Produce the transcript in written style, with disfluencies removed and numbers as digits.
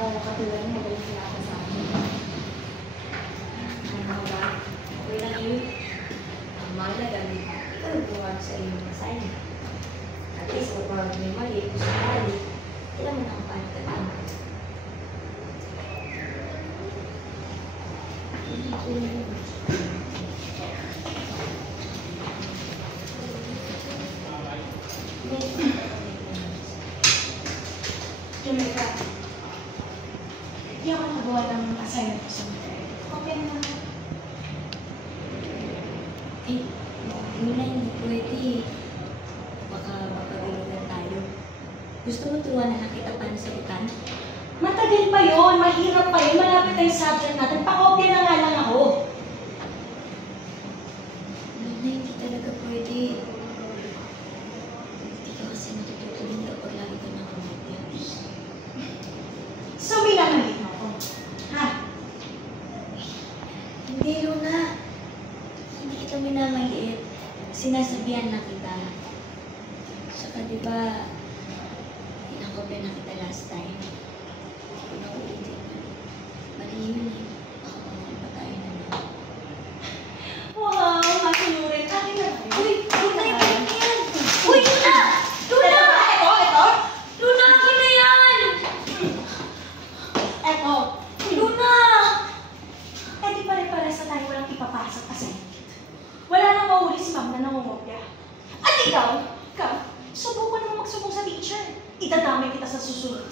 katulad mo, magaling sila sa akin. Ano ba? Okay lang yun. Ang mahalaga, ikaw nagtuwag sa iyong masaya. At least, kapag may mali, kung sakali, kailan mo na ang panitatan. Jamaica, hindi ako nagawa ng assignment ko sa mga. Okay naman. Eh, Nina, hindi pwede. Baka gano'n tayo. Gusto mo turuan na kita paano sagutan? Matagal pa yun, mahirap pa yun, malapit na yung subject natin. Pakopya na nga lang ako. Nina, hindi talaga pwede. Hindi ka kasi matututo din kapag lagi ka nakamopya. So, minamalit mo ako. Ha? Hindi, Luna. Hindi kita minamaliit. Sinasabihan na kita. Saka diba, pinakopya na kita last time. Kung nauulit na. Mali yun eh. Baka makapatayin na naman. Wow, masunurin. Akin na ba? Uy! Luna, yan! Uy, Luna! Luna! Ito? Luna, akin na yan! Ito. Luna! Eh, di pare-pares na tayo walang ipapasok kasi. Wala nang mahuli si ma'am na nangungopya. At ikaw, subukan mo magsubong sa teacher. Idadamay kita sa susunod.